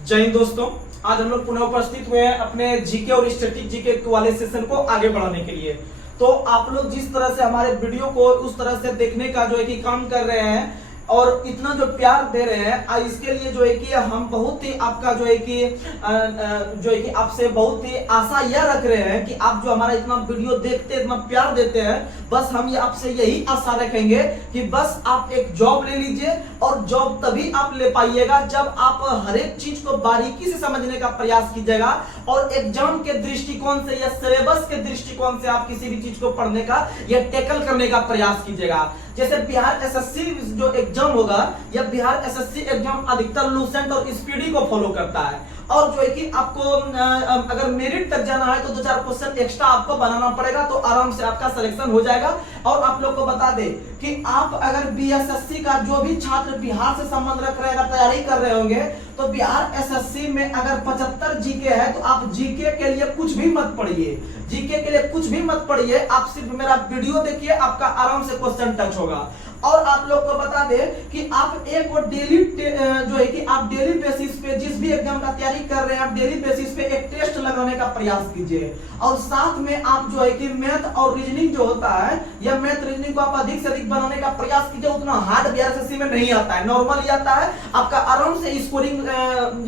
जय हिंद दोस्तों। आज हम लोग पुनः उपस्थित हुए हैं अपने जीके और स्टैटिक जीके वाले सेशन को आगे बढ़ाने के लिए। तो आप लोग जिस तरह से हमारे वीडियो को उस तरह से देखने का जो है कि काम कर रहे हैं और इतना जो प्यार दे रहे हैं, इसके लिए जो है कि हम बहुत ही आपका जो है कि आपसे बहुत ही आशा यह रख रहे हैं कि आप जो हमारा इतना वीडियो देखते हैं, इतना प्यार देते हैं, बस हम ये आपसे यही आशा रखेंगे कि बस आप एक जॉब ले लीजिए। और जॉब तभी आप ले पाइएगा जब आप हर एक चीज को बारीकी से समझने का प्रयास कीजिएगा और एग्जाम के दृष्टिकोण से या सिलेबस के दृष्टिकोण से आप किसी भी चीज को पढ़ने का या टैकल करने का प्रयास कीजिएगा। जैसे बिहार एसएससी जो एग्जाम होगा या बिहार एसएससी एग्जाम अधिकतर लूसेंट और स्पीडी को फॉलो करता है और जो है कि आपको अगर मेरिट तक जाना है तो 2-4 क्वेश्चन एक्स्ट्रा आपको बनाना पड़ेगा, तो आराम से आपका सिलेक्शन हो जाएगा। और आप लोग को बता दें कि आप अगर बीएसएससी का जो भी छात्र बिहार से संबंध रख रहे हैं, अगर तैयारी कर रहे होंगे, तो बिहार एसएससी में अगर 75 जीके है तो आप जीके के लिए कुछ भी मत पढ़िए, जीके के लिए कुछ भी मत पढ़िए, आप सिर्फ मेरा वीडियो देखिए, आपका आराम से क्वेश्चन टच होगा। और आप लोग को बता दें कि आप एक और डेली जो है कि आप डेली बेसिस पे जिस भी एग्जाम का तैयारी कर रहे हैं, आप डेली बेसिस पे एक टेस्ट लगाने का प्रयास कीजिए। और साथ में आप जो है कि मैथ और रीजनिंग जो होता है या मैथ रीजनिंग को आप अधिक से अधिक बनाने का प्रयास कीजिए। उतना हार्ड बीआरएसएससी में नहीं आता है, नॉर्मल ही आता है। आपका आराम से स्कोरिंग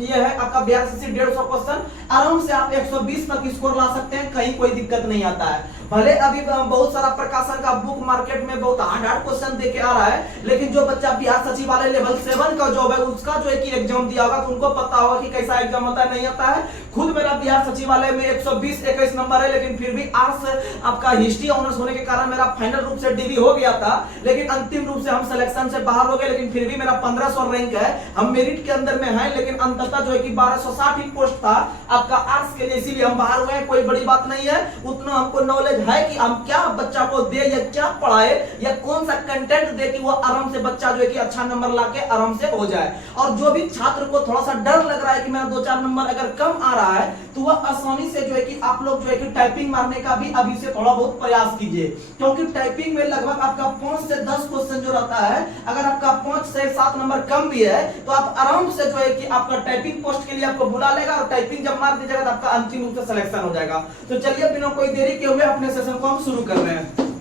ये है आपका बीआरएसएससी 150 क्वेश्चन आराम से आप 120 तक स्कोर ला सकते हैं, कहीं कोई दिक्कत नहीं आता है। भले अभी बहुत सारा प्रकाशन का बुक मार्केट में बहुत हार्ड क्वेश्चन देके आ रहा है, लेकिन जो बच्चा बिहार सचिवालय लेवल 7 का जॉब है उसका जो है कि एग्जाम दिया होगा तो उनको पता होगा कि कैसा एग्जाम होता है, नहीं आता है। खुद मेरा बिहार सचिवालय में 120-21 नंबर है, लेकिन फिर भी आर्ट्स आपका हिस्ट्री ऑनर्स होने के कारण मेरा फाइनल रूप से डीवी हो गया था, लेकिन अंतिम रूप से हम सिलेक्शन से बाहर हो गए। लेकिन फिर भी मेरा 1500 रैंक है, हम मेरिट के अंदर में है, लेकिन अंततः जो है कि 1260 ही पोस्ट था आपका आर्ट्स के लिए, इसीलिए हम बाहर हुए। कोई बड़ी बात नहीं है, उतना हमको नॉलेज है कि हम क्या बच्चा को दे या क्या पढ़ाए या कौन सा कंटेंट दे कि वो आराम से बच्चा जो है कि अच्छा नंबर लाके आराम से हो जाए। और जो भी छात्र को थोड़ा सा डर लग रहा है कि मेरा 2-4 नंबर अगर कम आ रहा है, तो वह आसानी से जो है कि आप लोग जो है कि टाइपिंग मारने का भी अभी से थोड़ा बहुत प्रयास कीजिए, क्योंकि टाइपिंग में लगभग आपका 5 से 10 क्वेश्चन जो रहता है, अगर आपका 5 से 7 नंबर कम भी है तो आप आराम से जो है कि आपका टाइपिंग पोस्ट के लिए आपको बुला लेगा और टाइपिंग जब मार दीजिएगा तो आपका अंतिम रूप से सिलेक्शन हो जाएगा। तो चलिए बिना कोई देरी के हुए अपने सेशन को हम शुरू कर रहे हैं।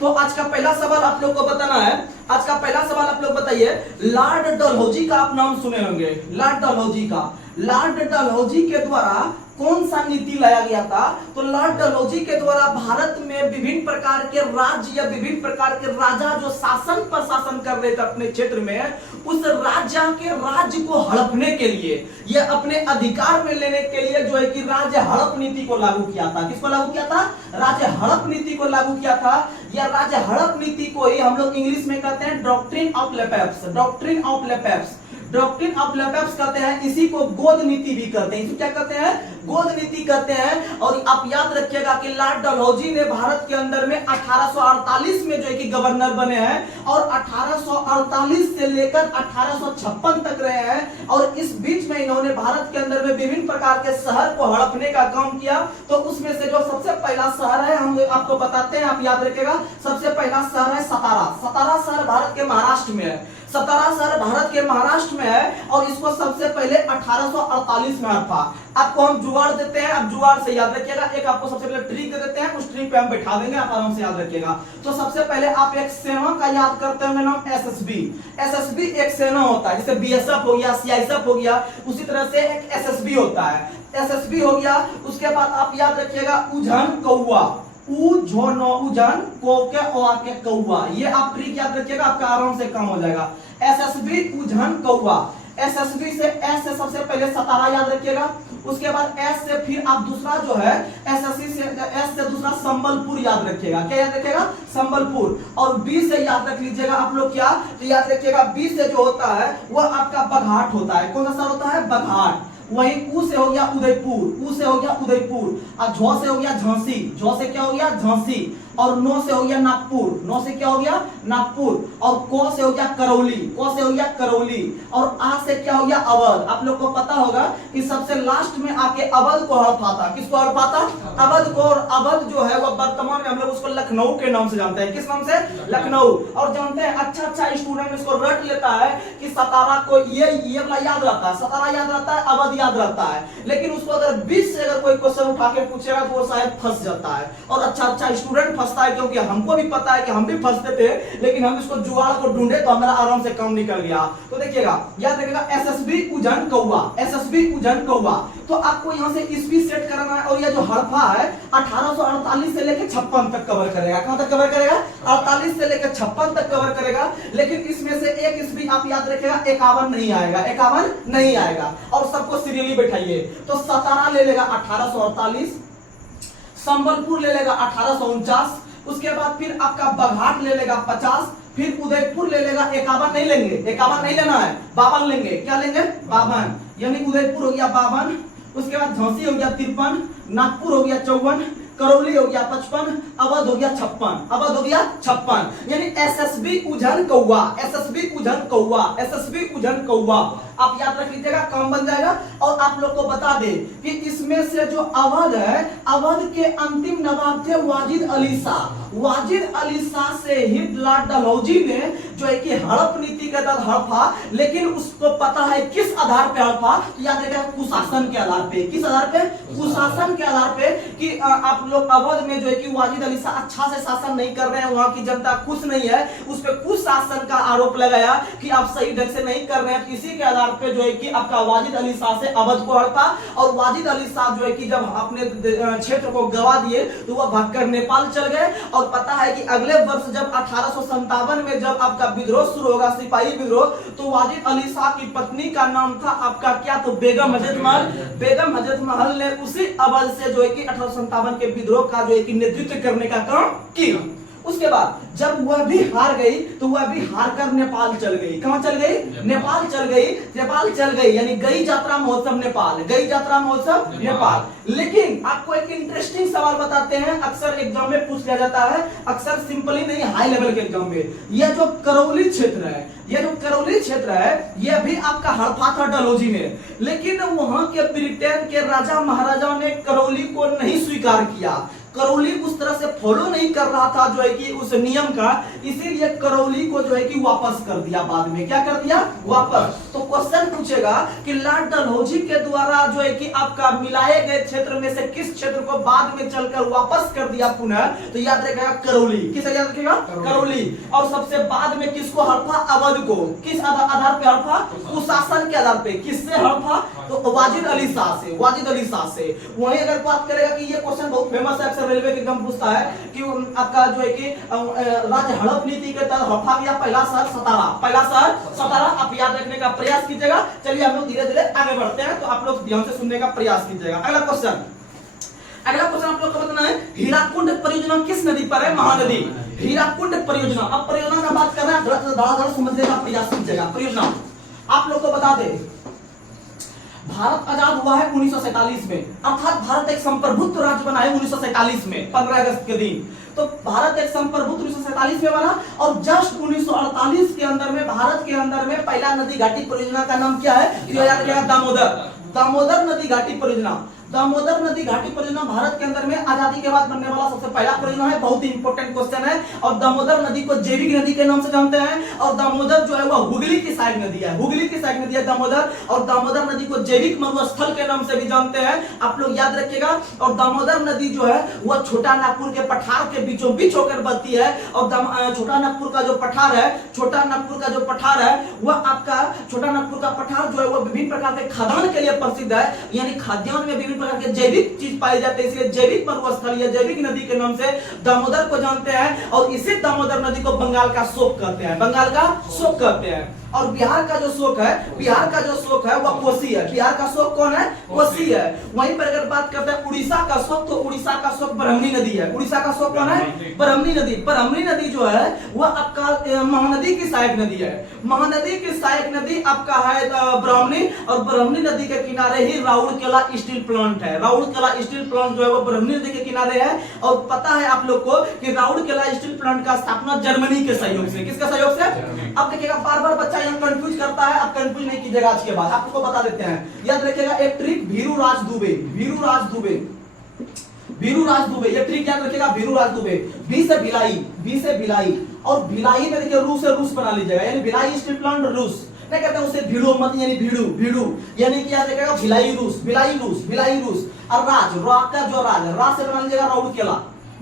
तो आज का पहला सवाल आप लोग को बताना है। आज का पहला सवाल आप लोग बताइए, लॉर्ड डलहौजी का आप नाम सुने होंगे, लॉर्ड डलहौजी का। लॉर्ड डलहौजी के द्वारा कौन सा नीति लाया गया था? तो लॉर्ड डलहौजी के द्वारा भारत में विभिन्न प्रकार के राज्य या विभिन्न प्रकार के राजा जो शासन प्रशासन कर रहे थे अपने क्षेत्र में, उस राजा के राज्य को हड़पने के लिए, ये अपने अधिकार में लेने के लिए जो है कि राज्य हड़प नीति को लागू किया था। किसको लागू किया था? राज्य हड़प नीति को लागू किया था। या राज्य हड़प नीति को ही हम लोग इंग्लिश में कहते हैं doctrine of lapse. Doctrine of lapse, doctrine of lapse कहते हैं। इसी को गोद नीति भी कहते हैं। इसे क्या कहते हैं? गोद नीति कहते हैं। और आप याद रखिएगा कि लॉर्ड डलहौजी ने भारत के अंदर में 1848 में जो है कि गवर्नर बने हैं और 1848 से लेकर 1856 तक रहे हैं। और इस बीच में इन्होंने भारत के अंदर में विभिन्न प्रकार के शहर को हड़पने का काम किया। तो उसमें से जो सबसे पहला शहर है हम आपको बताते हैं, आप याद रखिएगा। सबसे पहला शहर है सतारा। सतारा शहर भारत के महाराष्ट्र में है। सतारा शहर भारत के महाराष्ट्र में है और इसको सबसे पहले 1848 में हड़पा। आपको हम जुगाड़ देते हैं, आप जुगाड़ से याद रखिएगा। एक आपको सबसे पहले ट्रिक दे देते हैं, उस ट्रिक पे हम बैठा देंगे, आप आराम से याद रखिएगा। तो सबसे पहले आप एक सेना का याद करते हैं, नाम एसएसबी। एसएसबी एक सेना होता है, जैसे बीएसएफ हो गया, सीआईएसएफ हो गया, उसी तरह से एक एसएसबी होता है। एसएसबी हो गया। उसके बाद आप याद रखिएगा उजन कौवा, उजन को के कौवा, ये आप ट्रिक याद रखिएगा, आपका आराम से काम हो जाएगा। एसएसबी उजन कौवा। एसएसबी से एस से सबसे पहले सतारा याद रखिएगा। उसके बाद एस से फिर आप दूसरा जो है एसएससी से एस से दूसरा संबलपुर याद रखिएगा। क्या याद रखिएगा? संबलपुर। और बी से याद रख लीजिएगा आप लोग क्या, तो याद रखिएगा बी से जो होता है वह आपका बघाट होता है। कौन सा होता है? बघाट। वहीं ऊ से हो गया उदयपुर, ऊ से हो गया उदयपुर। और झ से हो गया झांसी, झ से क्या हो गया? झांसी। और नो से हो गया नागपुर, नो से क्या हो गया नागपुर, और को से हो गया करौली, को से हो गया करौली, और आ से क्या हो गया अवध। आप लोग को पता होगा कि सबसे लास्ट में आके अवध को हड़प आता, किसको हड़प आता? अवध को। और अवध जो है वह वर्तमान में हम लोग उसको लखनऊ के नाम से जानते हैं। किस नाम से? लखनऊ। और जानते हैं अच्छा स्टूडेंट इसको रट लेता है कि सतारा को ये वाला याद रहता है, सतारा याद रहता है, अवध याद रहता है, लेकिन उसको अगर 20 से अगर कोई क्वेश्चन उठा के पूछेगा तो वो शायद फंस जाता है। और अच्छा स्टूडेंट फंसता है, क्योंकि हमको भी पता है कि हम भी फंसते थे, लेकिन हम इसको जुगाड़ को ढूंढे तो हमारा आराम से काम निकल गया। तो देखिएगा, याद रखिएगा, एसएसबी उजन कौवा, एसएसबी उजन कौवा। तो आपको यहाँ से ईस्वी सेट करना है, और ये जो हड़प्पा है 1848 से लेकर 56 तक कवर करेगा। कहां तक कवर करेगा? 48 से लेकर 56 तक कवर करेगा। लेकिन इसमें से एक ईस्वी आप याद रखिएगा 51 नहीं आएगा, 51 नहीं आएगा। और सबको सीरियली बैठाइए। तो सतारा ले लेगा 1848, संबलपुर ले लेगा 1849, उसके बाद फिर आपका बघाट ले लेगा 50, फिर उदयपुर ले लेगा 51 नहीं लेंगे, 51 नहीं लेना है, 52 लेंगे। क्या लेंगे? 52, यानी उदयपुर हो गया 52, उसके बाद झांसी हो गया 53, नागपुर हो गया 54, करौली हो गया 55, अवध हो गया 56, अवध हो गया 56। यानी एसएसबी उजन कौवा, एसएसबी उजन कौवा, एसएसबी उजन कौवा। आप याद रख लीजिएगा, काम बन जाएगा। और आप लोग को बता दें कि इसमें से जो अवध है, अवध के अंतिम नवाब थे वाजिद अली शाह। वाजिद अली शाह से ही लॉर्ड डलहौजी ने जो है कि हड़प नीति के तहत हड़पा, लेकिन उसको पता है किस आधार पे हड़पा? याद रखिएगा, कुशासन के आधार पे। किस आधार पे? कुशासन के आधार पे। कि आप लोग अवध में जो है कि वाजिद अली शाह अच्छा से शासन नहीं कर रहे हैं, वहां की जनता खुश नहीं है, उस पर कुशासन का आरोप लगाया कि आप सही ढंग से नहीं कर रहे हैं। इसी के आधार पे जो है कि आपका वाजिद अली शाह से अवध को हड़पा। और वाजिद अली शाह जो है कि जब अपने क्षेत्र को गवा दिए तो वह भागकर नेपाल चल गए। और पता है कि अगले वर्ष जब 1857 में जब आपका विद्रोह शुरू होगा, सिपाही विद्रोह, तो वाजिद अली शाह की पत्नी का नाम था आपका क्या? तो बेगम हजरत महल। बेगम हजरत महल ने उसी अवध से जो है कि 1857 के विद्रोह का जो है कि नेतृत्व करने का काम किया। उसके बाद जब वह भी हार गई तो वह भी हार कर नेपाल चल गई। कहां चल गई? नेपाल चल गई, नेपाल चल गई, यानी गई यात्रा महोत्सव नेपाल, गई यात्रा महोत्सव नेपाल। लेकिन आपको एक इंटरेस्टिंग सवाल बताते हैं, अक्सर एग्जाम में पूछ लिया जाता है, अक्सर सिंपली नहीं, हाई लेवल के एग्जाम में। यह जो करौली क्षेत्र है, यह जो करौली क्षेत्र है, यह भी आपका हड़पा था डलहौजी ने, लेकिन वहां के ब्रिटेन के राजा महाराजा ने करौली को नहीं स्वीकार किया। करौली उस तरह से फॉलो नहीं कर रहा था जो है कि उस नियम का, इसीलिए करौली को जो है कि वापस कर दिया। बाद में क्या कर दिया? वापस। तो क्वेश्चन पूछेगा कि लॉर्ड डलहौजी के द्वारा जो है कि आपका मिलाए गए क्षेत्र में से किस क्षेत्र को बाद में चलकर वापस कर दिया पुनः? तो याद रखेगा करौली। किस याद रखेगा? करौली। और सबसे बाद में किसको हड़पा? अवध को। किस आधार पे हड़पा? कुशासन के आधार पे। किससे हड़पा? तो वाजिद अली शाह से, वाजिद अली शाह से। वहीं अगर बात करेगा कि ये क्वेश्चन बहुत फेमस है, रेलवे के एग्जाम पूछता है कि आपका जो है कि राज्य हड़प नीति के तहत हड़पा गया पहला शहर सतारा, पहला शहर सतारा। आप याद रखने का प्रयास कीजिएगा। चलिए हम लोग धीरे धीरे आगे बढ़ते हैं, तो आप लोग ध्यान से सुनने का प्रयास कीजिएगा। अगला क्वेश्चन, अगला क्वेश्चन आप लोग को बताना है, हीराकुंड परियोजना किस नदी पर है? महानदी। हीराकुंड परियोजना। अब परियोजना का बात कर रहे हैं, धड़ा समझने का प्रयास कीजिएगा। परियोजना आप लोग को बता दें, भारत आजाद हुआ है 1947 में, अर्थात भारत एक संप्रभुत्व राज्य बना है 1947 में, 15 अगस्त के दिन। तो भारत एक संप्रभुत्व 1947 में बना, और जस्ट 1948 के अंदर में भारत के अंदर में पहला नदी घाटी परियोजना का नाम क्या है? दामोदर, दामोदर नदी घाटी परियोजना। दामोदर नदी घाटी परियोजना भारत के अंदर में आजादी के बाद बनने वाला सबसे पहला परियोजना है। बहुत ही इंपॉर्टेंट क्वेश्चन है। और दामोदर नदी को जैविक नदी के नाम से जानते हैं, और दामोदर जो है वह हुगली की सहायक नदी है, हुगली की सहायक नदी है दामोदर। और दामोदर नदी को जैविक मरुस्थल के नाम से भी जानते हैं, आप लोग याद रखिएगा। और दामोदर नदी जो है वह छोटा नागपुर के पठार के बीचों बीच होकर बहती है। और छोटा नागपुर का जो पठार है, छोटा नागपुर का जो पठार है, वह आपका छोटा नागपुर का पठार जो है वह विभिन्न प्रकार के खाद्यान्न के लिए प्रसिद्ध है, यानी खाद्यान्न में विभिन्न प्रकार के जैविक चीज पाई जाती है, इसलिए जैविक मरुस्थल या जैविक नदी के नाम से दामोदर को जानते हैं। और इसी दामोदर नदी को बंगाल का शोक कहते हैं, बंगाल का शोक कहते हैं। और बिहार का जो शोक है, बिहार का जो शोक है वह कोसी है। बिहार का शोक कौन है? कोसी है। वहीं पर अगर बात करते हैं उड़ीसा का शोक, तो उड़ीसा का शोक ब्रह्मणी नदी है। उड़ीसा का शोक कौन है? ब्रह्मणी नदी। ब्रह्मणी नदी जो है वह आपका महानदी की सहायक नदी है। महानदी की सहायक नदी आपका है ब्राह्मणी, और ब्राह्मणी नदी के किनारे ही राउरकेला स्टील प्लांट है। राउरकेला स्टील प्लांट जो है वो ब्राह्मणी नदी के किनारे है। और पता है आप लोग को कि राउरकेला स्टील प्लांट का स्थापना जर्मनी के सहयोग से, किसका सहयोग से? अब देखिएगा बार बार बच्चा यहाँ कंफ्यूज करता है, आप कंफ्यूज नहीं कीजिएगा। आज के बाद आपको बता देते हैं, याद रखिएगा एक ट्रिक, भीरूराज दुबे, भीरूराज दुबे, भीरूराज दुबे, ये ट्रिक याद रखिएगा, भीरूराज दुबे। बी से भिलाई, बी से भिलाई, और भिलाई में देखिए रूस से रूस बना लीजिएगा, यानी भिलाई स्टील प्लांट रूस, क्या कहते हैं उसे? भिड़ो मत, यानी भिड़ू, भिड़ू यानी कि याद रखिएगा भिलाई रूस, भिलाई रूस, भिलाई रूस। और राज, राज का जो राज से बना लीजिएगा राउरकेला,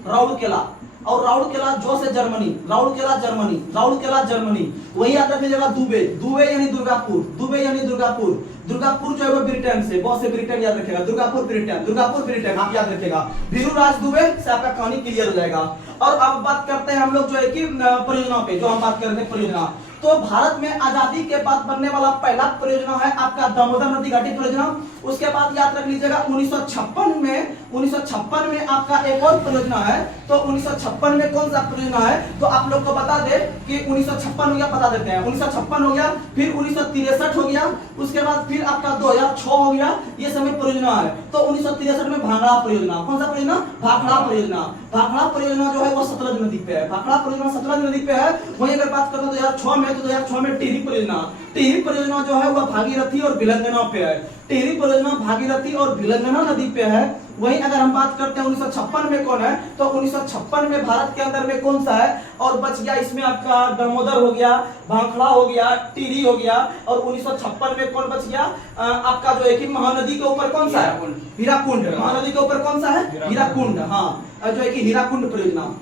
राउरकेला, और राउरकेला जो से Germany, Rourkela Germany, Rourkela Germany. वही याद रखिएगा दुबे, दुबे यानी दुर्गापुर, दुबे यानी दुर्गापुर, दुर्गापुर जो है वो ब्रिटेन से, बहुत से ब्रिटेन याद रखेगा, दुर्गापुर ब्रिटेन, दुर्गापुर ब्रिटेन आप याद रखेगा। भीरूराज दुबे से आपका कहानी क्लियर हो जाएगा। और अब बात करते हैं हम लोग जो है कि परियोजना पे, जो हम बात कर रहे थे परियोजना, तो भारत में आजादी के बाद बनने वाला पहला परियोजना है आपका दामोदर नदी घाटी परियोजना। उसके बाद याद रख लीजिएगा 1956 में आपका एक और परियोजना है। तो 1956 में कौन सा परियोजना है? तो आप लोग को बता दे कि 1956 हो गया, बता देते हैं। 1956 हो गया, फिर 1963 हो गया, उसके बाद फिर आपका 2006 हो गया, ये समय परियोजना है। तो 1963 में भाखड़ा परियोजना, कौन सा परियोजना? भाखड़ा परियोजना। भाखड़ा परियोजना जो है वो सतलज नदी पे है, भाखड़ा परियोजना सतलज नदी पे है। वहीं अगर बात करें 2006 में, तो 2006 में टिहरी परियोजना, टिहरी परियोजना जो है वह भागीरथी और भिलंगना पे है। टिहरी परियोजना भागीरथी और भिलंगना नदी पे है। वहीं अगर हम बात करते हैं 1956 में कौन है, तो 1956 में भारत के अंदर में कौन सा है? और बच गया इसमें आपका दामोदर हो गया, भाखड़ा हो गया, टिहरी हो गया, और 1956 में कौन बच गया? आपका जो है कि महानदी के ऊपर कौन सा है? हीराकुंड। महानदी के ऊपर कौन सा है? हीराकुंड। हाँ, जो है कि हीराकुंड परियोजना,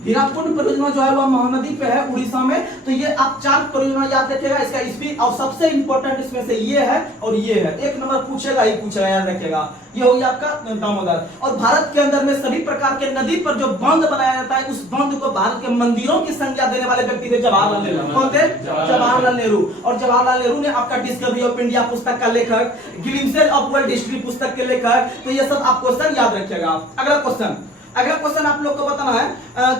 हीराकुंड परियोजना जो है वह महानदी पे है उड़ीसा में। तो ये आप 4 परियोजना याद रखिएगा, इसका ईस्वी, और सबसे इंपॉर्टेंट इसमें से ये है और ये है, एक नंबर पूछेगा ही पूछेगा, याद रखिएगा। ये हो गया आपका दामोदर। और भारत के अंदर में सभी प्रकार के नदी पर जो बांध बनाया जाता है, उस बांध को भारत के मंदिरों की संज्ञा देने वाले व्यक्ति थे जवाहरलाल नेहरू। कौन थे? जवाहरलाल नेहरू। और जवाहरलाल नेहरू ने आपका डिस्कवरी ऑफ इंडिया पुस्तक का लेखक, ग्लिम्पसेस ऑफ वर्ल्ड हिस्ट्री पुस्तक के लेखक। तो ये सब आप क्वेश्चन याद रखिएगा। अगला क्वेश्चन आप लोग को बताना है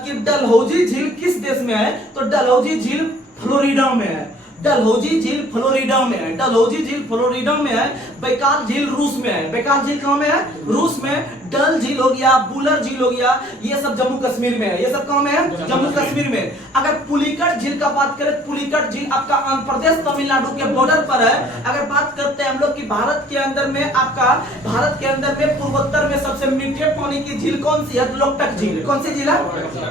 कि डलहौजी झील किस देश में है? तो डलहौजी झील फ्लोरिडा में है, डलहौजी झील फ्लोरिडा में है, डलहौजी झील फ्लोरिडा में है। बैकाल झील रूस में है, बैकाल झील कहां में है? रूस में। डल झील हो गया, बुलर झील हो गया, ये सब जम्मू कश्मीर में है। ये सब कहां में है? जम्मू कश्मीर में। अगर पुलिकट झील का बात करें, पुलिकट झील आपका आंध्र प्रदेश तमिलनाडु के बॉर्डर पर है। अगर बात करते हैं हम लोग कि भारत के अंदर में आपका, भारत के अंदर में पूर्वोत्तर में सबसे मीठे पानी की झील कौन सी है? लोकटक झील। कौन सी झील है?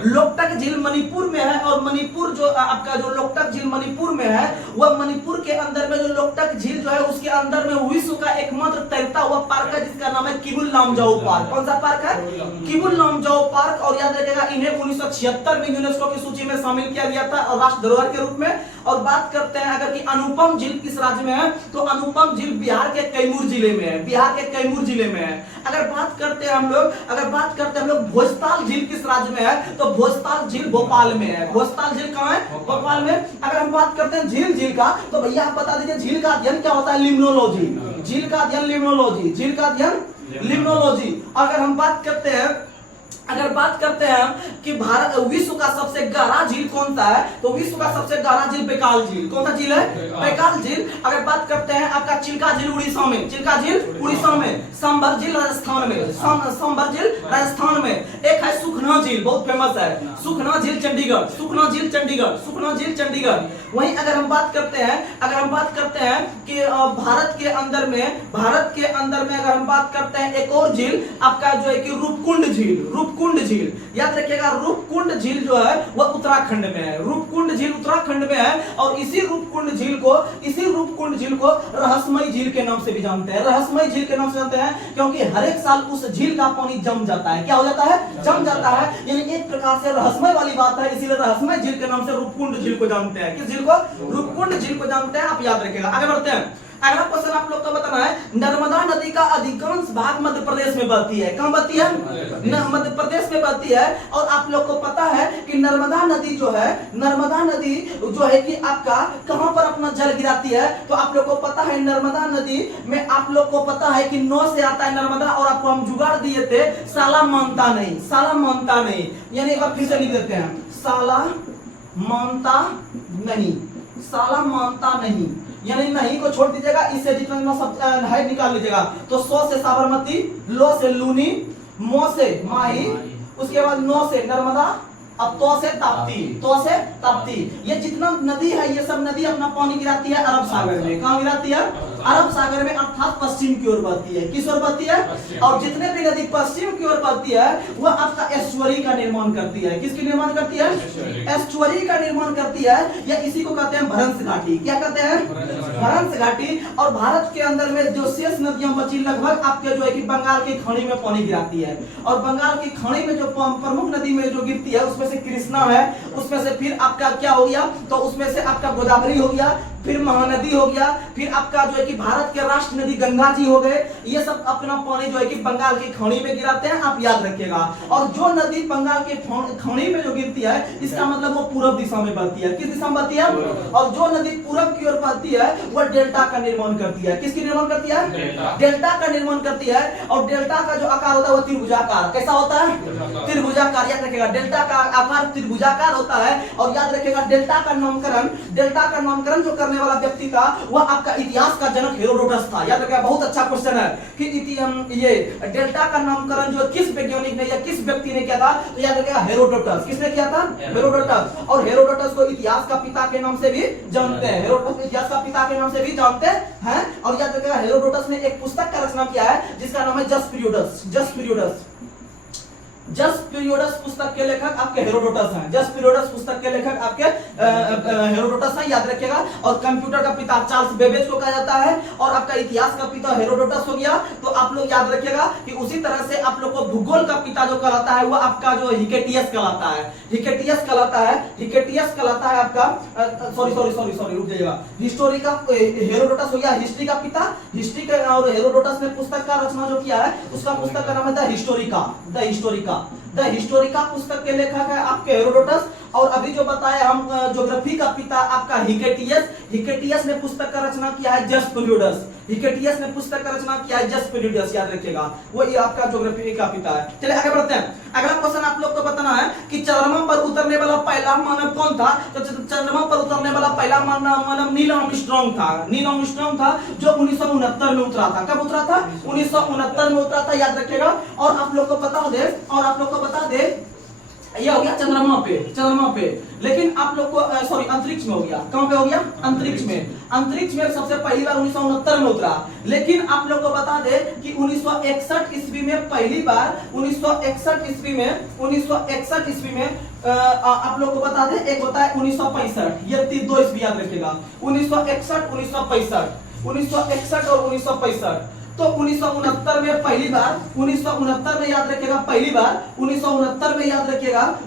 लोकटक झील मणिपुर में है। और मणिपुर जो आपका जो लोकटक झील मणिपुर में है, वह मणिपुर के अंदर में जो लोकटक झील जो है उसके अंदर में विश्व का एकमात्र तैरता हुआ पार्क है, जिसका नाम है किबुल लामजाओ पार्क। कौन सा पार्क है? किबुल लामजाओ पार्क। और याद रखिएगा इन्हें 1976 में यूनेस्को की सूची में शामिल किया गया था और राष्ट्रीय धरोहर के रूप में। और बात करते हैं अगर कि अनुपम झील किस राज्य में है, तो अनुपम झील बिहार के कैमूर जिले में है, बिहार के कैमूर जिले में है। अगर बात करते हैं हम लोग भोजताल झील किस राज्य में है, तो भोजताल झील भोपाल में है। भोजताल झील कहां है? भोपाल में। अगर हम बात करते हैं झील का, तो भैया आप बता दीजिए झील का अध्ययन क्या होता है? लिम्नोलॉजी। झील का अध्ययन लिम्नोलॉजी, झील का अध्ययन लिम्नोलॉजी। अगर हम बात करते हैं कि भारत विश्व का सबसे गहरा झील कौन सा है, तो विश्व का सबसे गहरा झील बैकाल झील। कौन सा झील है? बैकाल झील। अगर बात करते हैं आपका चिल्का झील उड़ीसा में, चिल्का झील उड़ीसा में। सांभर झील राजस्थान में, सांभर झील राजस्थान में। एक है सुखना झील, बहुत फेमस है, सुखना झील चंडीगढ़, सुखना झील चंडीगढ़, सुखना झील चंडीगढ़। वहीं अगर हम बात करते हैं कि भारत के अंदर में अगर हम बात करते हैं एक और झील आपका जो है कि रूपकुंड झील, रूपकुंड झील। याद रखिएगा रूपकुंड झील जो है वह उत्तराखंड में है, रूपकुंड झील उत्तराखंड में है। और इसी रूपकुंड झील को रहस्यमयी झील के नाम से भी जानते हैं, रहस्यमयी झील के नाम से जानते हैं क्योंकि हर एक साल उस झील का पानी जम जाता है। क्या हो जाता है? जम जाता है। यानी एक प्रकार से रहस्यमय वाली बात है, इसीलिए रहस्यमय झील के नाम से रूपकुंड झील को जानते हैं। किस झील को? रूपकुंड झील को जानते हैं। आप याद रखिएगा। आगे बढ़ते हैं। अगला क्वेश्चन आप लोग को बताना है, नर्मदा नदी का अधिकांश भाग मध्य प्रदेश में बहती है। कहां बहती है? मध्य प्रदेश में बहती है। और आप लोग को पता है कि नर्मदा नदी जो है कि आपका कहां पर अपना जल गिराती है, तो आप लोग को पता है नर्मदा नदी में आप लोग को पता है कि 9 से आता है नर्मदा। और आपको हम जुगाड़ दिए थे साला मानता नहीं, साला मानता नहीं। यानी एक बार फिर से लिख देते हैं, साला मानता नहीं, साला मानता नहीं, यानी नहीं को छोड़ दीजिएगा, इससे जितना सब है निकाल लीजिएगा। तो सो से साबरमती, लो से लूनी, मो से माही, उसके बाद नो से नर्मदा, अब तो से ताप्ती, तो से ताप्ती। ये जितना नदी है ये सब नदी अपना पानी गिराती है अरब सागर में। कहाँ गिराती है? अरब सागर में, अर्थात पश्चिम की ओर बहती है। किस ओर बहती है? और जितने भी नदी पश्चिम की ओर बहती है वह आपका एस्चुअरी का निर्माण करती है। किसकी निर्माण करती है? एस्चुअरी का निर्माण करती है, या इसी को कहते हैं भ्रंश घाटी। क्या कहते हैं? भ्रंश घाटी। और भारत के अंदर में जो शेष नदियां बची लगभग आपके जो है कि बंगाल की खाड़ी में पानी गिराती है। और बंगाल की खाड़ी में जो प्रमुख नदी में जो गिरती है उसमें से कृष्णा है, उसमें से फिर आपका क्या हो गया, तो उसमें से आपका गोदावरी हो गया, फिर महानदी हो गया, फिर आपका जो है कि भारत के राष्ट्र नदी गंगा जी हो गए। ये सब अपना पानी जो है कि बंगाल की खाड़ी में गिराते हैं, आप याद रखिएगा। और जो नदी बंगाल के खाड़ी में जो गिरती है इसका मतलब वो पूरब दिशा में बहती है। किस दिशा में बहती है? और जो नदी पूरब की ओर बहती है वह डेल्टा का निर्माण करती है। किसकी निर्माण करती है? डेल्टा का निर्माण करती है। और डेल्टा का जो आकार होता है वो त्रिभुजाकार। कैसा होता है? त्रिभुजाकार। याद रखिएगा, डेल्टा का आकार त्रिभुजाकार होता है। और याद रखिएगा डेल्टा का नामकरण जो करने वाला व्यक्ति था वह आपका इतिहास का जनक हेरोडोटस था। याद रखिएगा, बहुत अच्छा क्वेश्चन है कि ये डेल्टा का नामकरण जो किस वैज्ञानिक ने या किस व्यक्ति ने किया था, तो याद रखिएगा हेरोडोटस। किसने किया था? हेरोडोटस। और हेरोडोटस को इतिहास का पिता के नाम से भी जानते हैं। हेरोडोटस इतिहास का पिता के नाम से भी जानते हैं। और याद रखिएगा हेरोडोटस ने एक पुस्तक का रचना किया है जिसका नाम है जस्ट पीरियोडस पुस्तक के लेखक आपके हेरोडोटस हैं। जस्ट पीरियोडस पुस्तक के लेखक आपके हेरोडोटस हैं, याद रखिएगा। और कंप्यूटर का पिता चार्ल्स बेबेज को कहा जाता है। और आपका इतिहास का पिता हेरोडोटस हो गया। तो आप लोग याद रखिएगा कि उसी तरह से आप लोग को भूगोल का पिता जो कहलाता है वह आपका जो हिकेटियस कहलाता है। हिकेटियस कहलाता है आपका सॉरी रुक जाइएगा। हिस्टोरी का हेरोडोटस हो गया हिस्ट्री का पिता। हिस्ट्री का और हेरोडोटस ने पुस्तक का रचना जो किया है उसका पुस्तक का नाम है द हिस्टोरिका पुस्तक के लेखक है आपके हेरोडोटस। और अभी जो बताया हम ज्योग्राफी का पिता आपका हिकेटियस ने पुस्तक का रचना किया है जस्ट पीरियोडस। याद रखिएगा, वो ये आपका ज्योग्राफी का पिता है। चलिए आगे बढ़ते हैं। अगला क्वेश्चन आप लोग को बताना है कि चंद्रमा पर उतरने वाला पहला मानव कौन था? तो चंद्रमा पर उतरने वाला पहला मानव नील आर्मस्ट्रांग था जो 1969 में उतरा था। कब उतरा था? 1969 में उतरा था, याद रखिएगा। और आप लोग को बता दे ये हो गया चंद्रमा पे। लेकिन आप लोग को सॉरी अंतरिक्ष में हो गया। कहां पे हो गया? अंतरिक्ष में सबसे पहली बार 1969 में उतरा। लेकिन आप लोग को बता दे कि 1961 ईस्वी में पहली बार 1961 ईस्वी में आप लोग को बता दे एक होता है 1965। ये 2 ईस्वी याद रखिएगा, 1961 और 1965। तो 1969 में पहली बार 1969 में याद रखिएगा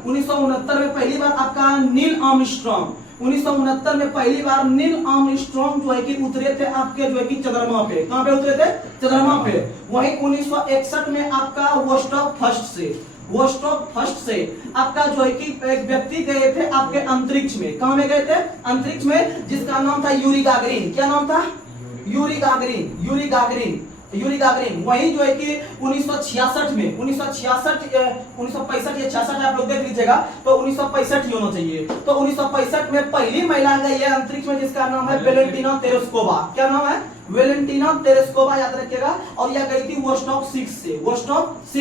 1969 में पहली बार आपका नील आर्मस्ट्रांग 1969 में पहली बार नील आर्मस्ट्रांग जो है कि उतरे थे आपके जो है कि चंद्रमा पे। कहां पे उतरे थे? चंद्रमा पे। वहीं 1961 में आपका वोस्टॉक फर्स्ट से आपका जो है कि एक व्यक्ति गए थे आपके अंतरिक्ष में। कहां में गए थे? अंतरिक्ष में, जिसका नाम था यूरी गागरिन। क्या नाम था? Yuri Gagarin. वही जो है कि 1965 में 1965 या 66 आप लोग देख लीजिएगा, तो 1965 ही होना चाहिए। तो 1965 में पहली महिला गई है अंतरिक्ष में जिसका नाम है वेलेंटिना तेरेस्कोवा। क्या नाम है? वेलेंटिना तेरेस्कोवा, याद रखिएगा। और यह गई थी वोस्टॉक 6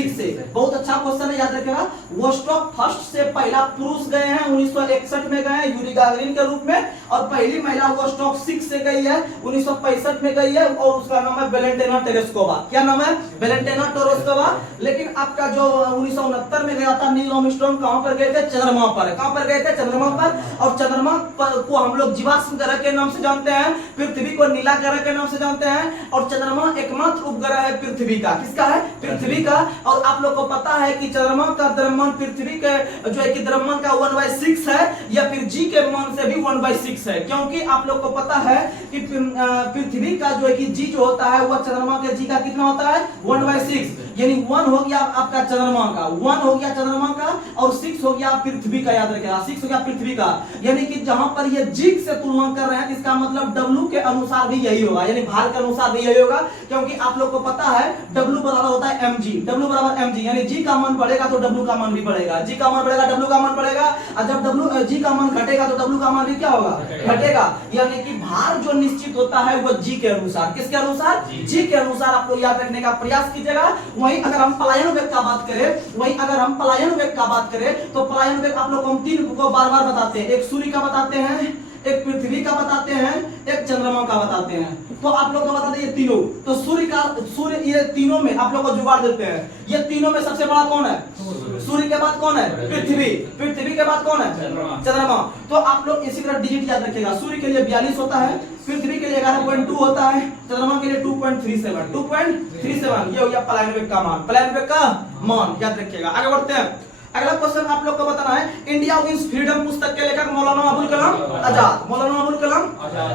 से। बहुत अच्छा क्वेश्चन है, याद रखिएगा। वोस्टॉक फर्स्ट से पहला पुरुष गए हैं 1961 में गए हैं यूरी गागरिन के रूप में। और पहली महिला वोस्टॉक 6 से गई है 1965 में गई है और उसका नाम है वेलेंटिना तेरेस्कोवा। क्या नाम है? Valentina Tereshkova. लेकिन आपका जो 1969 में गया था नील आर्मस्ट्रांग कहां पर गए थे? चंद्रमा पर। कहां पर गए थे? चंद्रमा पर। और चंद्रमा को हम लोग जीवाश्म ग्रह के नाम से जानते हैं, पृथ्वी को नीला ग्रह के नाम से जानते हैं। और चंद्रमा एकमात्र उपग्रह है पृथ्वी का। किसका है? पृथ्वी का। और आप लोग को पता है कि चंद्रमा का द्रव्यमान पृथ्वी के जो है कि द्रव्यमान का 1/6 है, या फिर जी के मान से भी 1/6 है। क्योंकि आप लोग को पता है कि पृथ्वी का जो है कि जी जो होता है वह चंद्रमा के जी का कितना होता है? 1/6। यानी 1 हो गया आपका चंद्रमा का, 1 हो गया चंद्रमा का। और 6 हो गया पृथ्वी का, याद रखेगा 6 हो गया पृथ्वी का। यानी कि जहां पर ये जी से तुलना कर रहे हैं इसका मतलब डब्ल्यू के अनुसार भी यही होगा, यानी भार के अनुसार भी यही होगा, क्योंकि आप लोग को पता है डब्ल्यू बराबर होता है mg, डब्ल्यू बराबर mg, यानी जी का मान बढ़ेगा तो डब्ल्यू का मान भी बढ़ेगा, जी का मान बढ़ेगा डब्ल्यू का मान बढ़ेगा, और जब डब्ल्यू जी का मान घटेगा तो डब्ल्यू का मान भी क्या होगा, घटेगा। यानी कि भार जो निश्चित होता है वो जी के अनुसार, किसके अनुसार, जी के अनुसार आप लोग याद रखने का प्रयास कीजिएगा। वहीं अगर हम पलायन वेग का बात करें, वहीं अगर हम पलायन वेग का बात करें तो पलायन वेग आप लोग को हम 3 को बार बार बताते हैं, एक सूर्य का बताते हैं, एक पृथ्वी का बताते हैं, एक चंद्रमा का बताते हैं। तो आप लोग को बताते हैं ये तीनों, तो सूर्य ये तीनों में आप लोग को जुगाड़ देते हैं। ये तीनों में सबसे बड़ा कौन है, सूर्य के बाद कौन है, पृथ्वी, पृथ्वी के बाद कौन है, चंद्रमा। तो आप लोग इसी तरह डिजिट याद रखिएगा, सूर्य के लिए 42 होता है, पृथ्वी के लिए 11.2 होता है, चंद्रमा के लिए 2.37 ये हो गया पलायन वेग का मान, पलायन वेग का मान याद रखिएगा। आगे बढ़ते हैं। अगला क्वेश्चन आप लोग को बताना है, इंडिया विंस फ्रीडम पुस्तक के लेखक मौलाना अबुल कलाम आजाद, मौलाना अबुल कलाम।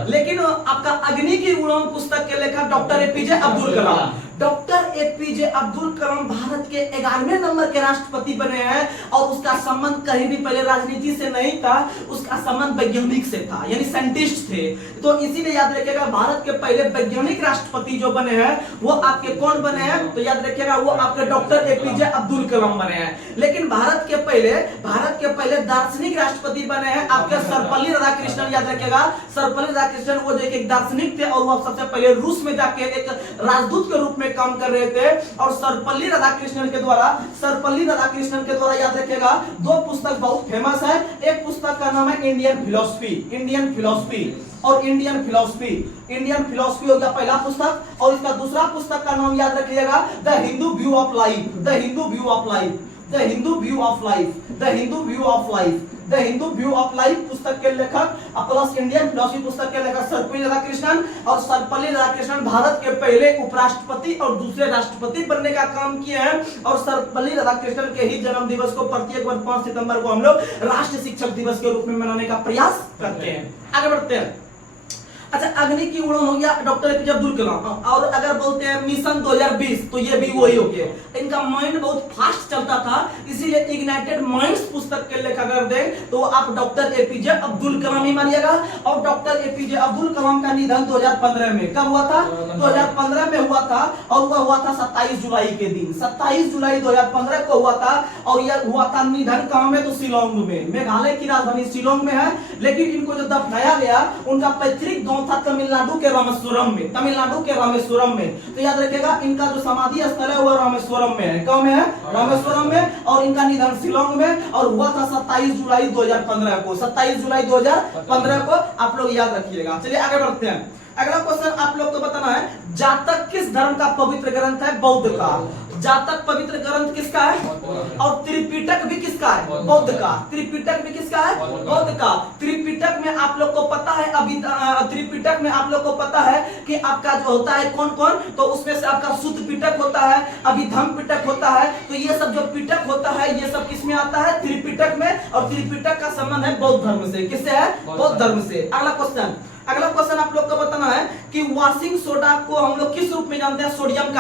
लेकिन आपका अग्नि की उड़ान पुस्तक के लेखक doctor APJ Abdul Kalam. Doctor APJ Abdul Kalam Bharat के 11वें नंबर के राष्ट्रपति बने हैं, और उसका संबंध कहीं भी पहले राजनीति से नहीं था, उसका संबंध वैज्ञानिक से था, यानी साइंटिस्ट थे। तो इसीलिए याद रखिएगा भारत के पहले वैज्ञानिक राष्ट्रपति जो बने हैं वो आपके कौन बने हैं, तो याद रखिएगा वो आपके डॉक्टर एपीजे अब्दुल कलाम बने हैं। लेकिन भारत के पहले दार्शनिक राष्ट्रपति बने हैं आपके सर्वपल्ली राधाकृष्णन, याद रखिएगा सर्वपल्ली राधाकृष्णन। वो जो एक दार्शनिक थे और वो सबसे पहले रूस में जाके एक राजदूत के रूप में काम कर रहे थे, और सर्वपल्ली राधाकृष्णन के द्वारा याद रखिएगा 2 पुस्तक बहुत फेमस है। एक पुस्तक का नाम है इंडियन फिलोसफी और इंडियन फिलोसफी हो गया पहला पुस्तक, और इसका दूसरा पुस्तक का नाम याद रखिएगा the Hindu view of life पुस्तक के लेखक प्लस इंडियन फिलोसफी पुस्तक के लेखक सर्वपल्ली राधाकृष्णन। और सर्वपल्ली राधाकृष्णन भारत के पहले उपराष्ट्रपति और दूसरे राष्ट्रपति बनने का काम किए हैं, और सर्वपल्ली राधाकृष्णन के ही जन्म दिवस को प्रत्येक वर्ष 5 सितंबर को हम लोग राष्ट्रीय शिक्षक दिवस के रूप में मनाने का प्रयास करते हैं। आगे बढ़ते हैं। अच्छा, अग्नि की उड़ान हो गया डॉक्टर एपीजे अब्दुल कलाम, और अगर बोलते हैं मिशन 2020 तो ये भी वही हो गया। इनका माइंड बहुत फास्ट चलता था, इसीलिए इग्नाइटेड माइंड्स पुस्तक के लेखक अगर दें तो आप डॉक्टर एपीजे अब्दुल कलाम ही मानिएगा। और डॉक्टर एपीजे अब्दुल कलाम का निधन 2015 में कब हुआ था, 2015 में हुआ था, और वह हुआ था 27 जुलाई के दिन, 27 जुलाई 2015 को हुआ था। और यह हुआ था निधन कहां में, तो शिलोंग में, मेघालय की राजधानी शिलोंग में है। लेकिन इनको जो दफनाया गया उनका पैतृक गांव था तमिलनाडु के रामेश्वरम में। तो याद रखिएगा इनका जो समाधि स्थल है वो रामेश्वरम में है, कहाँ में है, रामेश्वरम में। और इनका निधन शिलोंग में और हुआ था 27 जुलाई 2015 को, 27 जुलाई 2015 को आप लोग याद रखिएगा। चलिए आगे बढ़ते हैं। अगला क्वेश्चन आप लोग को बताना है, जातक किस धर्म का पवित्र ग्रंथ है, बौद्ध का। जातक पवित्र ग्रंथ किसका है, और त्रिपिटक भी किसका है, बौद्ध का। त्रिपिटक भी किसका है, बौद्ध का। त्रिपिटक में आप लोग को पता है त्रिपिटक में आप लोग को पता है कि आपका जो होता है कौन कौन, तो उसमें से आपका शुद्ध पिटक होता है, अभिधम्म पिटक होता है। तो ये सब जो पिटक होता है ये सब किसमें आता है, त्रिपिटक में। और त्रिपिटक का संबंध है बौद्ध धर्म से, किससे है, बौद्ध धर्म से। अगला क्वेश्चन आप लोग को बताना है कि वॉशिंग सोडा को हम लोग किस रूप में जानते हैं, सोडियम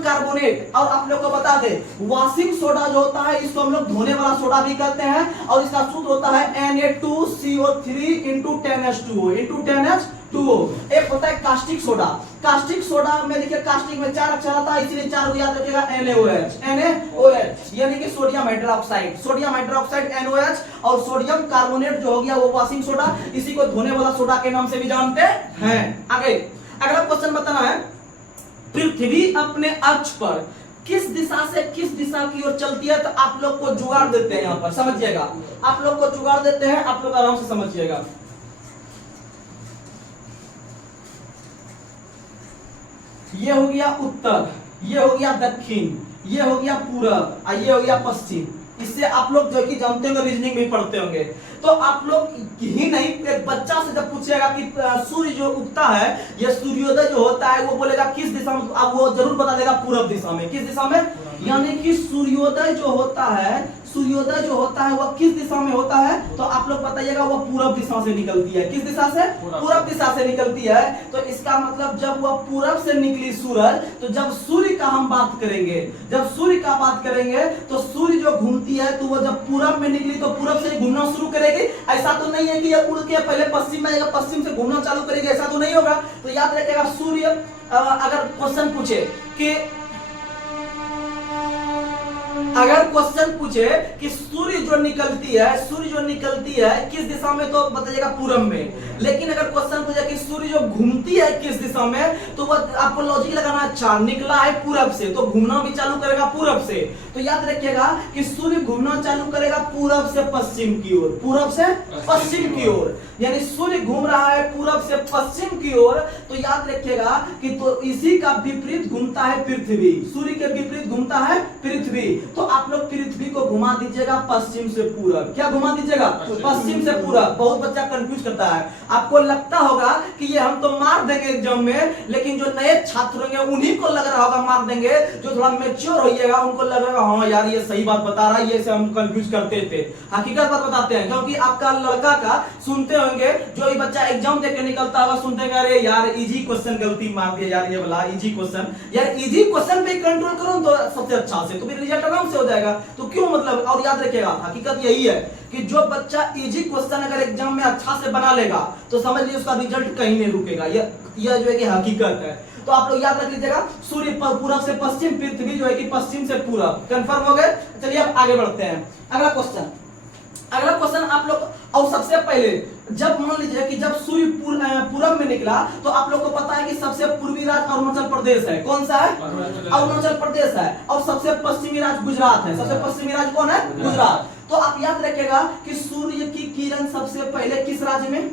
कार्बोनेट। और आप लोग को बता दे वॉशिंग सोडा जो होता है इसको हम लोग धोने वाला सोडा भी कहते हैं, और इसका सूत्र होता है Na2CO3 × 10H2O। एक होता है कास्टिक सोडा में देखिए कास्टिक में 4 अक्षर आता है, इसलिए 4 को याद रखिएगा NaOH, यानी कि सोडियम हाइड्रोक्साइड NaOH। और सोडियम कार्बोनेट जो हो गया वो वॉशिंग सोडा, इसी को धोने वाला सोडा के नाम से भी जानते हैं। आगे अगला क्वेश्चन बताना है, पृथ्वी अपने अक्ष पर किस दिशा से किस दिशा की ओर चलती है। तो आप लोग को जुगाड़ देते हैं, यहाँ पर समझिएगा, आप लोग को जुगाड़ देते हैं, आप लोग आराम से समझिएगा। ये हो गया उत्तर, ये हो गया दक्षिण, ये हो गया पूरब, और ये हो गया पश्चिम। इससे आप लोग जो कि जानते होंगे, रीजनिंग भी पढ़ते होंगे। तो आप लोग ही नहीं, एक बच्चा से जब पूछेगा कि सूर्य जो उगता है, ये सूर्योदय जो होता है, वो बोलेगा किस दिशा में, अब वो जरूर बता देगा पूरब दिशा में। किस दिशा में, यानी कि सूर्योदय जो होता है, सूर्योदय जो होता है वह किस दिशा में होता है? तो आप लोग बताइएगा, वह पूरब दिशा से निकलती है। किस दिशा से? पूरब दिशा से निकलती है। तो इसका मतलब जब वह पूरब से निकली सूरज, तो जब सूर्य का हम बात करेंगे, जब सूर्य का बात करेंगे तो सूर्य जो घूमती है तो वह जब पूरब में निकली तो पूरब से घूमना शुरू करेगी। ऐसा तो नहीं है कि यह उड़ के पहले पश्चिम में आएगा, पश्चिम से घूमना चालू करेगी, ऐसा तो नहीं होगा। तो याद रखिएगा, सूर्य अगर क्वेश्चन पूछे कि सूर्य जो निकलती है किस दिशा में, तो बताइएगा पूरब में। लेकिन अगर क्वेश्चन पूछे कि सूर्य जो घूमती है किस दिशा में, तो वह आपको लॉजिक लगाना, अच्छा निकला है पूरब से तो घूमना भी चालू करेगा पूरब से। तो याद रखिएगा कि सूर्य घूमना चालू करेगा पूरब से पश्चिम की ओर, पूरब से पश्चिम की ओर, यानी सूर्य घूम रहा है पूरब से पश्चिम की ओर। तो याद रखिएगा कि तो इसी का विपरीत घूमता है पृथ्वी, सूर्य के विपरीत घूमता है पृथ्वी। तो आप लोग पृथ्वी को घुमा दीजिएगा पश्चिम से पूरब। क्या घुमा दीजिएगा? पश्चिम से पूरब। बहुत बच्चा कंफ्यूज करता है, आपको लगता होगा कि ये हम तो मार देंगे एग्जाम में, लेकिन जो नए छात्र होंगे उन्हीं को लग रहा होगा मार देंगे, जो थोड़ा मेच्योर होइएगा उनको लग रहा हाँ यार ये सही बात बता रहा है, ये से हम कंफ्यूज करते थे। हकीकत बात बताते हैं, क्योंकि आपका लड़का का सुनते होंगे, जो ये बच्चा एग्जाम देके निकलता होगा सुनते हैं अरे यार इजी क्वेश्चन गलती मार दिया यार, ये वाला इजी क्वेश्चन, यार इजी क्वेश्चन पे कंट्रोल करो तो सबसे अच्छा से, तो फिर रिजल्ट आराम से हो जाएगा। तो क्यों मतलब, और याद रखिएगा हकीकत यही है कि जो बच्चा इजी क्वेश्चन अगर एग्जाम में अच्छा से बना लेगा तो समझ लीजिए उसका रिजल्ट कहीं नहीं रुकेगा। यह जो है कि हकीकत है। तो आप लोग याद रख लीजिएगा, सूर्य पूरब से पश्चिम, पृथ्वी जो है कि पश्चिम से पूरब। कंफर्म हो गए? चलिए अब आगे बढ़ते हैं। अगला क्वेश्चन आप लोग, और सबसे पहले जब मान लीजिए कि जब सूर्य पूरब में निकला तो आप लोग को पता है कि सबसे पूर्वी राज्य अरुणाचल प्रदेश है। कौन सा है? अरुणाचल प्रदेश है। और सबसे पश्चिमी राज्य गुजरात है। सबसे पश्चिमी राज्य कौन है? गुजरात। तो आप याद रखिएगा कि सूर्य की किरण सबसे पहले किस राज्य में?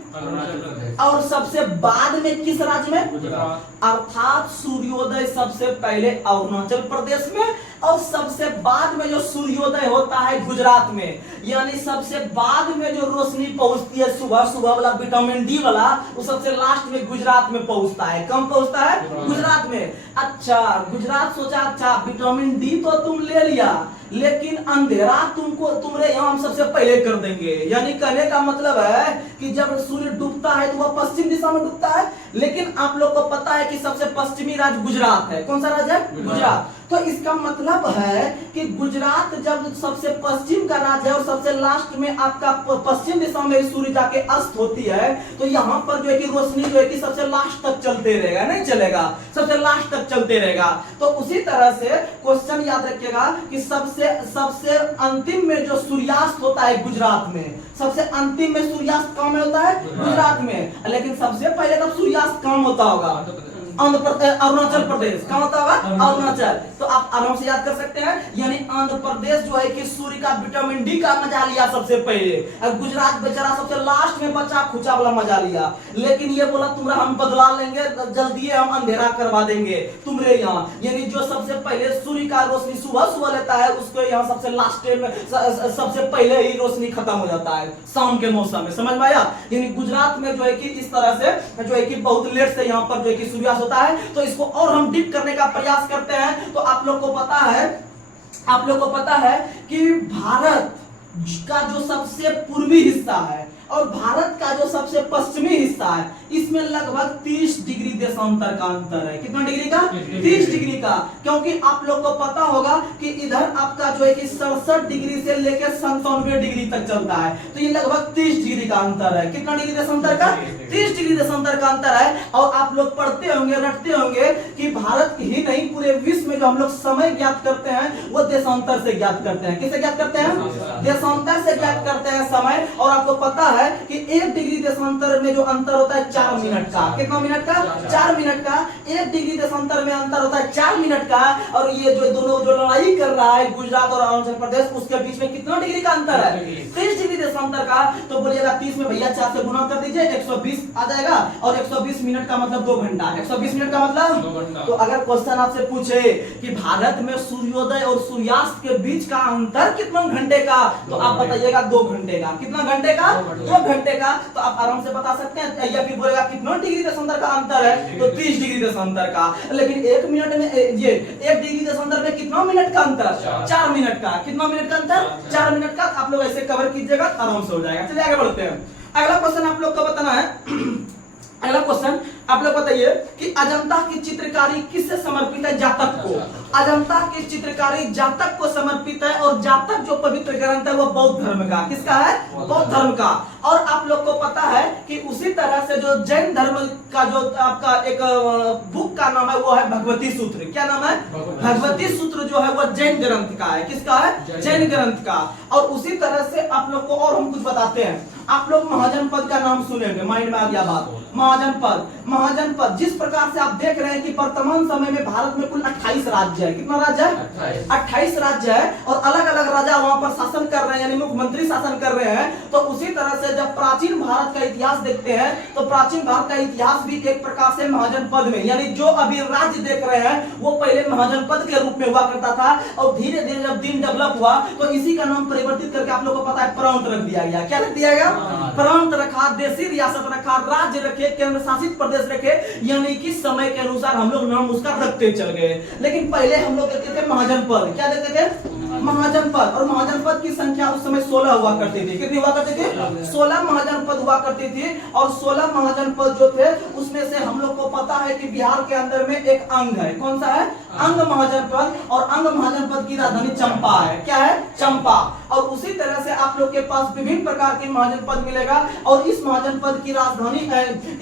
और सबसे बाद में किस राज्य में? गुजरात। अर्थात सूर्योदय सबसे पहले अरुणाचल प्रदेश में और सबसे बाद में जो सूर्योदय होता है गुजरात में। यानी सबसे बाद में जो रोशनी पहुंचती है सुबह सुबह वाला विटामिन डी वाला, वो सबसे लास्ट में गुजरात में पहुंचता है। कम पहुंचता है? गुजरात में। अच्छा, गुजरात सोचा अच्छा विटामिन डी तो तुम ले लिया, लेकिन अंधेरा तुम्हारे यहाँ हम सबसे पहले कर देंगे। यानी कहने का मतलब है कि जब सूर्य डूबता है तो वह पश्चिम दिशा में डूबता है, लेकिन आप लोग को पता है कि सबसे पश्चिमी राज्य गुजरात है। कौन सा राज्य है? गुजरात। तो इसका मतलब है कि गुजरात जब सबसे पश्चिम का राज्य है और सबसे लास्ट में आपका पश्चिम दिशा में सूर्य जाके अस्त होती है, तो यहाँ पर जो है कि रोशनी जो है कि सबसे लास्ट तक चलते रहेगा, नहीं चलेगा, सबसे लास्ट तक चलते रहेगा। तो उसी तरह से क्वेश्चन याद रखिएगा कि सबसे अंतिम में जो सूर्यास्त होता है गुजरात में, सबसे अंतिम में सूर्यास्त कहाँ में होता है? गुजरात में। लेकिन सबसे पहले तब सूर्यास्त कहाँ होता होगा? अरुणाचल प्रदेश। कहाँ होता होगा? अरुणाचल। तो आप आराम से याद कर सकते हैं, यानी आंध्र प्रदेश जो है कि सूर्य का विटामिन डी का मजा लिया सबसे पहले, और गुजरात बेचारा सबसे लास्ट में बचा खुचा वाला मजा लिया। लेकिन ये बोला तुम्हारा हम बदला लेंगे, जल्दी हम अंधेरा करवा देंगे तुम्हारे यहाँ। यानी जो सबसे पहले सूर्य का रोशनी सुबह सुबह लेता है उसको यहाँ सबसे लास्ट में सबसे पहले ही रोशनी खत्म हो जाता है शाम के मौसम में। समझ में आया? यानी गुजरात में जो है कि इस तरह से जो है कि बहुत लेट से यहाँ पर जो है कि सूर्यास्त होता है। तो इसको और हम डीप करने का प्रयास करते हैं। तो आप लोग को पता है कि भारत का जो सबसे पूर्वी हिस्सा है और भारत का जो सबसे पश्चिमी हिस्सा है, इसमें लगभग 30 डिग्री देशांतर का अंतर है। कितना डिग्री का? 30 डिग्री का। क्योंकि आप लोग को पता होगा कि इधर आपका जो है कि 67 डिग्री से लेकर 97 डिग्री तक चलता है, तो ये लगभग 30 डिग्री का अंतर है। कितना डिग्री देशांतर का? 30 डिग्री देशांतर का अंतर है। और आप लोग पढ़ते होंगे, रटते होंगे कि भारत ही नहीं पूरे विश्व में जो हम लोग समय ज्ञात करते हैं वो देशांतर से ज्ञात करते हैं। किससे ज्ञात करते हैं? देशांतर से ज्ञात करते हैं समय। और आपको पता है कि 1 डिग्री देशांतर में जो अंतर होता है 4 मिनट का। कितना मिनट का? 4 मिनट का। 1 डिग्री देशांतर में अंतर होता है 4 मिनट का। और ये जो दोनों जो लड़ाई कर रहा है गुजरात और अरुणाचल प्रदेश, उसके बीच में कितना डिग्री का अंतर है? 30 डिग्री देशांतर का। तो बोलिएगा 30 में भैया 4 से गुना कर दीजिए, 120 आ जाएगा। और 120 मिनट का मतलब 2 घंटा। 120 मिनट का मतलब 2 घंटा। तो अगर क्वेश्चन आपसे पूछे कि भारत में सूर्योदय और सूर्यास्त के बीच का अंतर कितना घंटे का, तो आप बताइएगा 2 घंटे का। कितना घंटे का? 2 घंटे का, तो आप आराम से बता सकते हैं। या फिर बोलेगा कितना डिग्री देशांतर का अंतर है, तो 30 डिग्री देशांतर का। लेकिन 1 मिनट में ये 1 डिग्री देशांतर में कितना मिनट का अंतर, 4 मिनट का। कितना मिनट का अंतर, 4 मिनट का। आप लोग ऐसे कवर कीजिएगा, आराम से हो जाएगा। चलिए आगे बढ़ते हैं। अगला क्वेश्चन आप लोग को बताना है। अगला क्वेश्चन आप लोग बताइए कि अजंता की चित्रकारी किससे समर्पित है? जातक को। अजंता की चित्रकारी जातक को समर्पित है, और जातक जो पवित्र ग्रंथ है वो बौद्ध धर्म का, किसका है? बौद्ध धर्म का। और आप लोग को पता है कि उसी तरह से जो जैन धर्म का जो आपका एक बुक का नाम है वो है भगवती सूत्र। क्या नाम है? भगवती सूत्र जो है वो जैन ग्रंथ का है। किसका है? जैन ग्रंथ का। और उसी तरह से आप लोग को और हम कुछ बताते हैं। आप लोग महाजनपद का नाम सुनेंगे, माइंड में आ गया बात। महाजनपद, महाजनपद जिस प्रकार से आप देख रहे हैं कि वर्तमान समय में भारत में कुल 28 राज्य है। कितना राज्य है? 28 राज्य है, और अलग अलग राजा वहां पर शासन कर रहे हैं, यानी मुख्यमंत्री शासन कर रहे हैं। तो उसी तरह से जब प्राचीन भारत का इतिहास देखते हैं, तो प्राचीन भारत का इतिहास भी एक प्रकार से महाजनपद में, यानी जो अभी राज्य देख रहे हैं वो पहले महाजनपद के रूप में हुआ करता था। और धीरे धीरे जब दिन डेवलप हुआ तो इसी का नाम परिवर्तित करके आप लोगों को पता है प्रांत रख दिया गया। क्या रख दिया गया? प्रांत रखा, देशी रियासत रखा, राज्य रखे, केंद्र शासित प्रदेश रखे, यानी कि समय के अनुसार हम लोग नाम उसका रखते चल गए। लेकिन पहले हम लोग कहते थे महाजनपद। क्या देते थे? महाजनपद। और महाजनपद की संख्या उस समय 16 हुआ करती थी। कितनी हुआ करती थी? 16 महाजनपद हुआ करती थी। और 16 महाजनपद जो थे उसमें से हम लोग को पता है कि बिहार के अंदर में एक अंग है। कौन सा है? अंग महाजनपद। और अंग महाजनपद की राजधानी चंपा है। क्या है? चंपा। और उसी तरह से आप लोग के पास विभिन्न प्रकार के महाजनपद मिलेगा। और इस महाजनपद की राजधानी,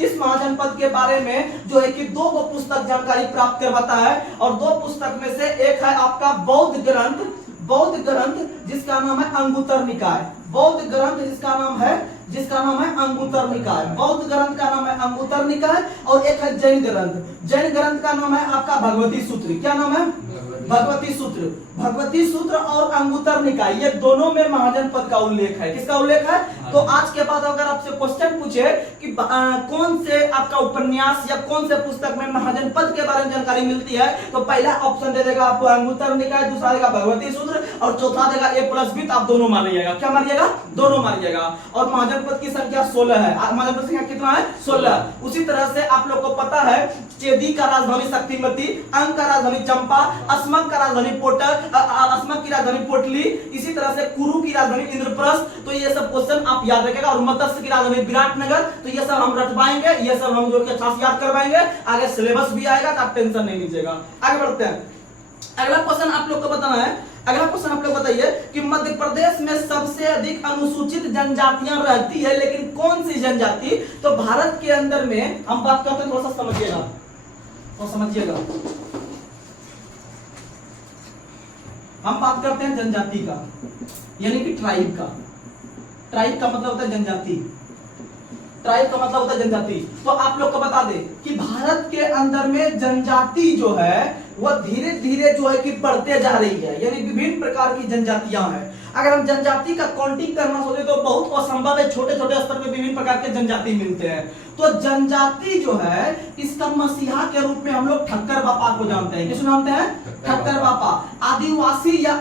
इस महाजनपद के बारे में जो है कि 2 पुस्तक जानकारी प्राप्त करवाता है। और 2 पुस्तक में से एक है आपका बौद्ध ग्रंथ, बौद्ध ग्रंथ जिसका नाम है अंगुत्तर निकाय। बौद्ध ग्रंथ जिसका नाम है अंगुत्तर निकाय। बौद्ध ग्रंथ का नाम है अंगुत्तर निकाय। और एक है जैन ग्रंथ। जैन ग्रंथ का नाम है आपका भगवती सूत्र। क्या नाम है? भगवती सूत्र। भगवती सूत्र और अंगुत्तर निकाय, ये दोनों में महाजनपद का उल्लेख है। किसका उल्लेख है? तो आज के बाद अगर आपसे क्वेश्चन पूछे कि कौन से आपका उपन्यास या कौन से पुस्तक में महाजनपद के बारे में जानकारी मिलती है, तो पहला ऑप्शन दे देगा आपको अंगुत्तर निकाय, दूसरा देगा भगवती सूत्र, और चौथा देगा A+B। आप दोनों मानिएगा। क्या मानिएगा? दोनों मानिएगा। और महाजनपद की संख्या 16 है। महाजनपद की संख्या कितना है? 16। उसी तरह से आप लोग को पता है चेदी का राजधानी शक्तिमती, अंग का राजधानी चंपा, अस्मक का राजधानी पोटक, अस्मक की राजधानी पोटली, इसी तरह से कुरु की राजधानी इंद्रप्रस्थ। तो ये सब क्वेश्चन आप याद रखेगा। और मत्स्य की राजधानी विराटनगर। तो ये सब हम रटवाएंगे, ये सब हम जो कि अच्छा से याद करवाएंगे। आगे सिलेबस भी आएगा, तो आप टेंशन नहीं लीजिएगा। आगे बढ़ते हैं। अगला क्वेश्चन आप लोग को बताना है। अगला क्वेश्चन आप लोग बताइए कि मध्य प्रदेश में सबसे अधिक अनुसूचित जनजातियां रहती है, लेकिन कौन सी जनजाति? तो भारत के अंदर में हम बात करते हैं, थोड़ा सा समझिएगा, तो समझिएगा। हम बात करते हैं जनजाति का, यानी कि ट्राइब का। ट्राइब का मतलब होता है जनजाति। ट्राइब का मतलब होता है जनजाति। तो आप लोग को बता दे कि भारत के अंदर में जनजाति जो है वह धीरे धीरे जो है कि बढ़ते जा रही है, यानी विभिन्न प्रकार की जनजातियां हैं। अगर हम जनजाति का काउंटिंग करना सोचे तो बहुत असंभव है। छोटे छोटे स्तर पे विभिन्न प्रकार के जनजाति मिलते हैं। तो जनजाति जो है इसका मसीहा के रूप में हम लोग ठक्कर बापा को जानते हैं। किसको जानते हैं? ठक्कर बापा। आदिवासी या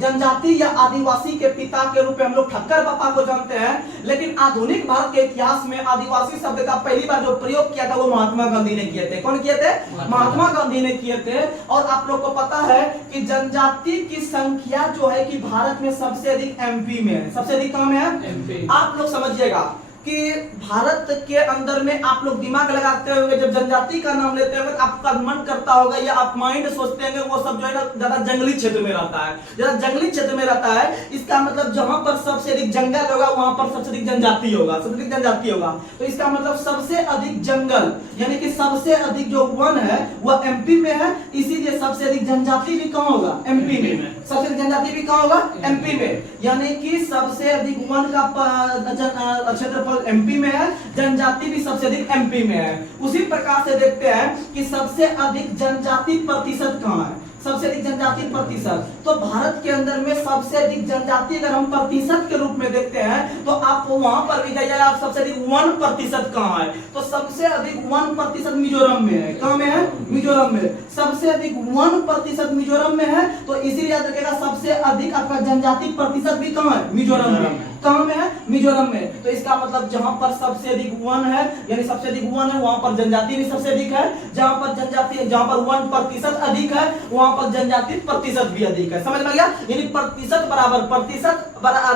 जनजाति या आदिवासी के पिता के रूप में हम लोग ठक्कर बापा को जानते हैं। लेकिन आधुनिक भारत के इतिहास में आदिवासी शब्द का पहली बार जो प्रयोग किया था वो महात्मा गांधी ने किए थे। कौन किए थे? महात्मा गांधी ने किए थे। और आप लोग को पता है कि जनजाति की संख्या जो है कि भारत में सबसे अधिक एमपी में है। सबसे अधिक कहां में है? आप लोग समझिएगा कि भारत के अंदर में आप लोग दिमाग लगाते होंगे, जब जनजाति का नाम लेते होंगे तो आपका मन करता होगा या आप माइंड सोचते होंगे वो सब जो है ना ज्यादा जंगली क्षेत्र में रहता है। ज्यादा जंगली क्षेत्र में रहता है, इसका मतलब जहां पर सबसे अधिक जंगल होगा वहां पर सबसे अधिक जनजाति होगा। सबसे अधिक जनजाति होगा तो इसका मतलब सबसे अधिक जंगल यानी कि सबसे अधिक जो वन है वह एमपी में है। इसीलिए सबसे अधिक जनजाति भी कहां होगा? एमपी में। सबसे अधिक जनजाति भी कहां होगा? एमपी में। यानी कि सबसे अधिक वन का क्षेत्रफल एमपी में है, जनजाति भी सबसे अधिक एमपी में है। उसी प्रकार से देखते हैं कि सबसे अधिक जनजाति प्रतिशत कहां है? सबसे अधिक जनजाति प्रतिशत। तो भारत के अंदर में सबसे अधिक जनजाति अगर हम प्रतिशत के रूप में देखते हैं तो आप वहां पर भी जाइए, आप सबसे अधिक 1% कहां है? तो सबसे अधिक 1% मिजोरम में है। कहां में है? मिजोरम में। सबसे अधिक 1% मिजोरम में है। तो इसीलिए याद रखिएगा सबसे अधिक आपका जनजाति प्रतिशत भी कहां है? मिजोरम में। कहाँ में है? मिजोरम में। तो इसका मतलब जहां पर सबसे अधिक वन है, यानी सबसे अधिक वन है, वहां पर जनजाति भी सबसे अधिक है। जहां पर जनजाति, जहां पर 1% अधिक है, वहां पर जनजाति प्रतिशत भी अधिक है। समझ में गया? यानी प्रतिशत बराबर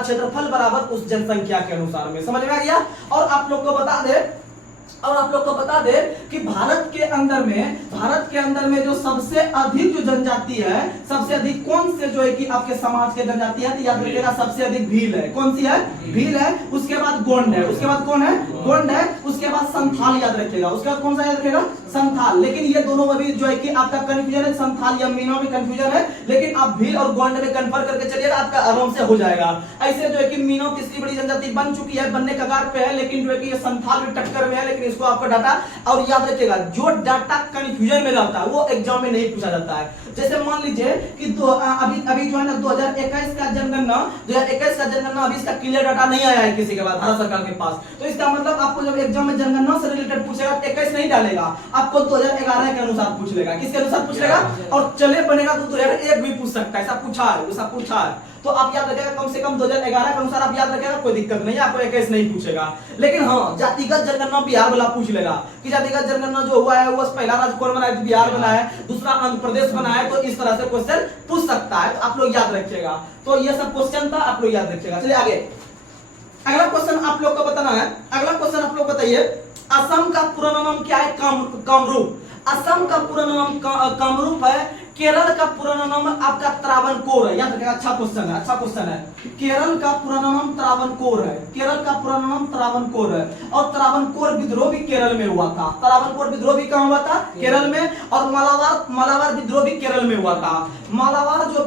क्षेत्रफल बराबर उस जनसंख्या के अनुसार में। समझ में आ गया? और आप लोग को बता दे कि भारत के अंदर में जो सबसे अधिक जो जनजाति है, सबसे अधिक कौन से जो है कि आपके समाज के जनजाति है, तो याद रखिएगा सबसे अधिक भील है। कौन सी है? भील है। उसके बाद गोंड है। उसके बाद कौन है? गोंड है। उसके बाद संथाल याद रखिएगा। उसके बाद कौन सा याद रखिएगा? संथाल। लेकिन ये दोनों में भी जो है कि आपका कंफ्यूजन है, संथाल या मीनो में कंफ्यूजन है, लेकिन आप भील और गोंड में कन्फर्म करके चलिएगा, आपका आराम से हो जाएगा। ऐसे जो है कि मीनो तीसरी बड़ी जनजाति बन चुकी है, बनने कगार पे है, लेकिन जो है कि ये संथाल भी टक्कर में है, लेकिन इसको आपका डाटा, और याद रखिएगा जो डाटा कंफ्यूजन में रहता है वो एग्जाम में नहीं पूछा जाता है। जैसे मान लीजिए कि अभी जो है ना 2021 का जनगणना अभी इसका क्लियर डाटा नहीं आया है किसी के पास, भारत सरकार के पास। तो इसका मतलब आपको जब एग्जाम में जनगणना से रिलेटेड पूछेगा 21 नहीं डालेगा, आपको 2011 के अनुसार पूछ लेगा। किसके अनुसार पूछ लेगा? और चले बनेगा तो 2001 भी पूछ सकता है। ऐसा पूछा है। तो आप याद रखिएगा कम से कम 2011 के अनुसार आप याद रखिएगा, कोई दिक्कत नहीं है, आपको 21 नहीं पूछेगा। लेकिन हाँ, जातिगत जनगणना बिहार वाला पूछ लेगा कि जातिगत जनगणना जो हुआ है वो पहला राज्य कौन बना है? बिहार बना है, दूसरा आंध्र प्रदेश बना है। तो इस तरह से क्वेश्चन पूछ सकता है, तो आप लोग याद रखिएगा। तो ये सब क्वेश्चन था, आप लोग याद रखिएगा। चलिए आगे, अगला क्वेश्चन आप लोग को बताना है। अगला क्वेश्चन आप लोग बताइए, असम का पूरा नाम क्या है? कामरूप। असम का पूरा नाम कामरूप है। केरल का पूरा नाम आपका त्रावणकोर है। याद रखिएगा, अच्छा क्वेश्चन है। केरल का पूरा नाम त्रावणकोर है। और त्रावणकोर विद्रोह भी केरल में हुआ था। त्रावणकोर विद्रोह भी कहां हुआ था? केरल में। और मालाबार विद्रोह भी केरल में हुआ था। मालाबार जो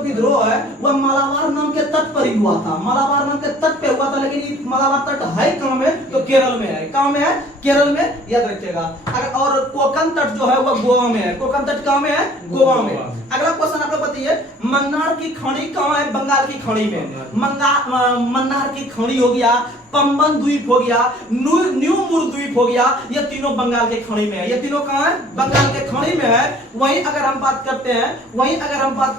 विद्रोह है वह मालाबार नाम के तट पर ही हुआ था। मालाबार नाम के तट पे हुआ था, लेकिन मालाबार तट है कहां में? तो केरल में है। कहां में है? केरल में, याद रखिएगा। और कोकण तट जो है वह गोवा में है। कोकण तट कहां में है? गोवा में। अगला क्वेश्चन आप लोग बताइए, मन्नार की खाड़ी कहां है? बंगाल की खाड़ी में। मन्नार की खाड़ी हो गया, पंबन द्वीप हो गया, न्यू मुर द्वीप हो गया, ये तीनों बंगाल के खाड़ी में है। ये तीनों कहां है? बंगाल के खाड़ी में है। वहीं अगर हम बात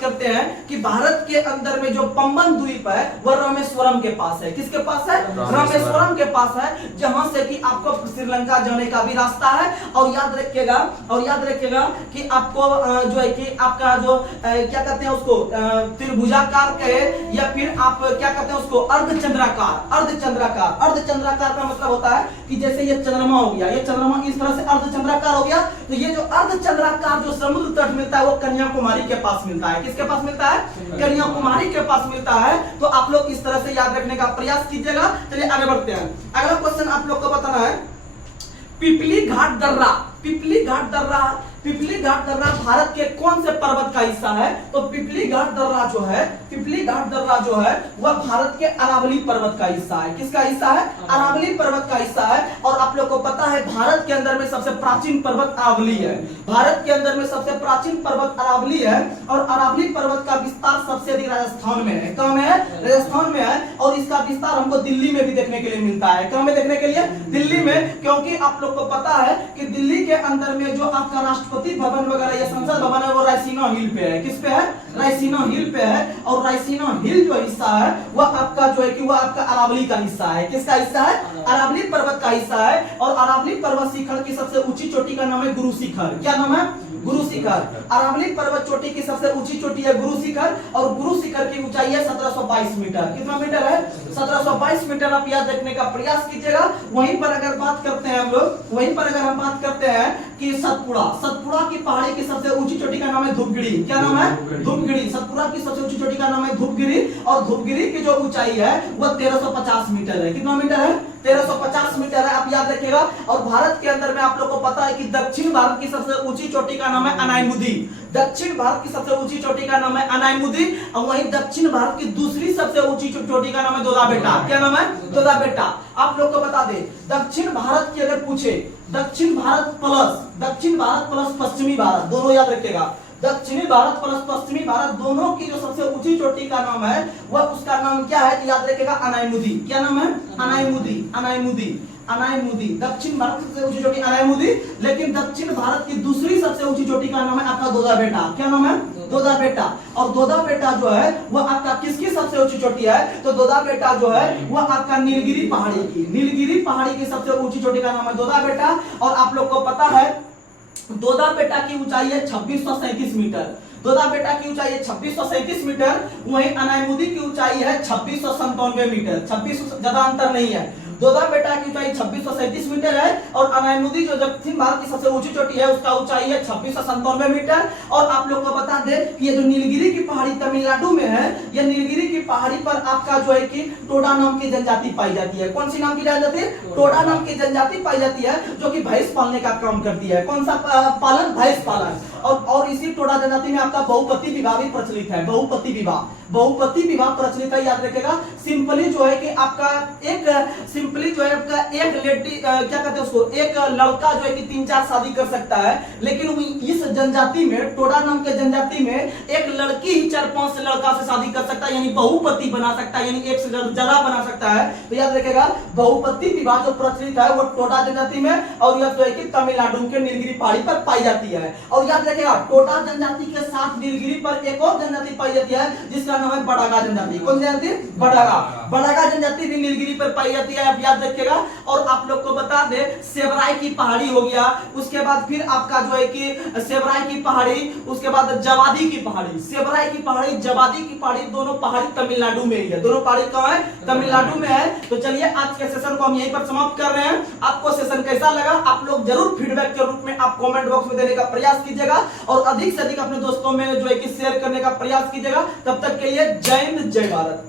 करते हैं कि भारत के अंदर में जो पंबन द्वीप है वह रामेश्वरम के पास है। किसके पास है? रामेश्वरम के पास है, जहां से कि आपको श्रीलंका जाने का भी रास्ता है। और याद रखिएगा कि आपको जो है कि आपका जो क्या कहते हैं उसको, त्रिभुजाकार कहे या फिर आप क्या कहते हैं उसको, अर्धचंद्राकार का मतलब होता है कि जैसे ये चंद्रमा हो गया, ये चंद्रमा इस तरह से अर्धचंद्राकार हो गया। तो ये जो अर्धचंद्राकार जो समुद्र तट मिलता है वो कन्याकुमारी के पास मिलता है। किसके पास मिलता है? कन्याकुमारी के पास मिलता है। तो आप लोग इस तरह से याद रखने का प्रयास कीजिएगा। चलिए आगे बढ़ते हैं। अगला क्वेश्चन आप लोग को बताना है, पिपली घाट दर्रा भारत के कौन से पर्वत का हिस्सा है? तो पिपली घाट दर्रा जो है वह भारत के अरावली पर्वत का हिस्सा है। किसका हिस्सा है? अरावली पर्वत का हिस्सा है। और आप लोग को पता है भारत के अंदर में सबसे प्राचीन पर्वत अरावली है। और अरावली पर्वत का विस्तार सबसे अधिक राजस्थान में है। कहां में है? राजस्थान में है। और इसका विस्तार हमको दिल्ली में भी देखने के लिए मिलता है। कहां में देखने के लिए? दिल्ली में। क्योंकि आप लोग को पता है कि दिल्ली के अंदर में जो आपका राष्ट्रपति भवन वगैरह या संसद भवन है वो रायसीना हिल पे है। किस पे है? रायसीना हिल पे है। और रायसीना हिल जो हिस्सा है वह आपका जो है कि वह आपका अरावली का हिस्सा है। किसका हिस्सा है? अरावली पर्वत का हिस्सा है। और अरावली पर्वत शिखर की सबसे ऊंची चोटी का नाम है गुरु शिखर। क्या नाम है? गुरु शिखर। अरावली पर्वत चोटी की सबसे ऊंची चोटी है गुरु शिखर। और गुरु शिखर की ऊंचाई है 1722 मीटर। कितना मीटर है? 1722 मीटर। आप याद रखने का प्रयास कीजिएगा। वहीं पर अगर बात करते हैं हम कि सतपुड़ा की पहाड़ी की सबसे ऊंची चोटी का नाम है धूपगिरी। क्या नाम है? धूपगिरी। सतपुड़ा की सबसे ऊंची चोटी का नाम है धूपगिरी। और धूपगिरी की जो ऊंचाई है वह 1350 मीटर है। कितना मीटर है? 1350 मीटर है। आप याद रखिएगा। और भारत के अंदर में आप लोगों को पता है कि दक्षिण भारत की सबसे ऊंची चोटी का नाम है अनायमुदी। दक्षिण भारत की सबसे ऊंची चोटी का नाम है अनायमुदी। और वहीं दक्षिण भारत की दूसरी सबसे ऊंची चोटी का नाम है दोदा बेटा। क्या नाम है? दोदा बेटा। आप लोग को बता दे, दक्षिण भारत की अगर पूछे, दक्षिण भारत प्लस पश्चिमी भारत, दोनों याद रखिएगा। दक्षिणी भारत प्लस पश्चिमी भारत दोनों की जो सबसे ऊंची चोटी का नाम है वह उसका नाम क्या है? याद रखिएगा, अनायमुदी। क्या नाम है? अनायमुदी। दक्षिण भारत की सबसे ऊंची चोटी अनायमुदी। लेकिन दक्षिण भारत की दूसरी सबसे ऊंची चोटी का नाम है आपका दोदा बेटा। क्या नाम है? दोदा बेटा। और दोदा बेटा जो है वो आपका किसकी सबसे ऊंची चोटी है? तो दोदा बेटा जो है वो आपका नीलगिरी पहाड़ी की, नीलगिरी पहाड़ी की सबसे ऊंची चोटी का नाम है दोदा बेटा। और आप लोग को पता है दोदा बेटा की ऊंचाई है 2637 मीटर। दोदा बेटा की ऊंचाई है 2637 मीटर। वहीं अनायमुदी की ऊंचाई है 2697 मीटर। 26 ज्यादा अंतर नहीं है। दोदा बेटा की ऊंचाई 2637 मीटर है और अनायमुदी जो दक्षिण भारत की सबसे ऊंची चोटी है उसका ऊंचाई है 2697 मीटर। और आप लोग को बता दें कि ये जो नीलगिरी की पहाड़ी तमिलनाडु में है, ये नीलगिरी की पहाड़ी पर आपका जो है कि टोडा नाम की जनजाति पाई जाती है। कौन सी नाम की जनजाति? टोडा नाम की जनजाति पाई जाती है जो कि भैंस पालने का काम करती है। कौन सा पालन? भैंस पालन। और इसी टोडा जनजाति में आपका बहुपति विवाह भी प्रचलित है। बहुपति विवाह, बहुपति विवाह प्रचलित है, याद रखेगा। सिंपली जो है कि आपका सिंपली जो है आपका एक लेडी क्या कहते हैं उसको, एक लड़का जो है कि 3-4 शादी कर सकता है, लेकिन इस जनजाति में, टोडा नाम के जनजाति में एक लड़की ही 4-5 से लड़का से शादी कर सकता है, यानी बहुपति बना सकता है, यानी एक से ज्यादा बना सकता है। तो याद रखेगा बहुपति विवाह जो प्रचलित है वो टोडा जनजाति में और यह जो है कि तमिलनाडु के नीलगिरी पहाड़ी पर पाई जाती है। और याद रखेगा टोडा जनजाति के साथ नीलगिरी पर एक और जनजाति पाई जाती है जिसका नाम है बड़ागा जनजाति। कौन जनजाति? बड़ागा। बड़ागा जनजाति भी नीलगिरी पर पाई जाती है, आप याद रखिएगा। और आप लोग को बता दे सेवराई की पहाड़ी हो गया, उसके बाद फिर आपका जो है कि सेवराई की पहाड़ी, उसके बाद जवादी की पहाड़ी। सेवराई की पहाड़ी, जवादी की पहाड़ी, दोनों पहाड़ी तमिलनाडु में ही है। दोनों पहाड़ी कहां है? तमिलनाडु में है। तो चलिए आज के सेशन को हम यहीं पर समाप्त कर रहे हैं। आपको सेशन कैसा लगा आप लोग जरूर फीडबैक के रूप में आप कमेंट बॉक्स में देने का प्रयास कीजिएगा और अधिक से अधिक अपने दोस्तों में जो है कि शेयर करने का प्रयास कीजिएगा। तब तक के लिए जय हिंद, जय भारत।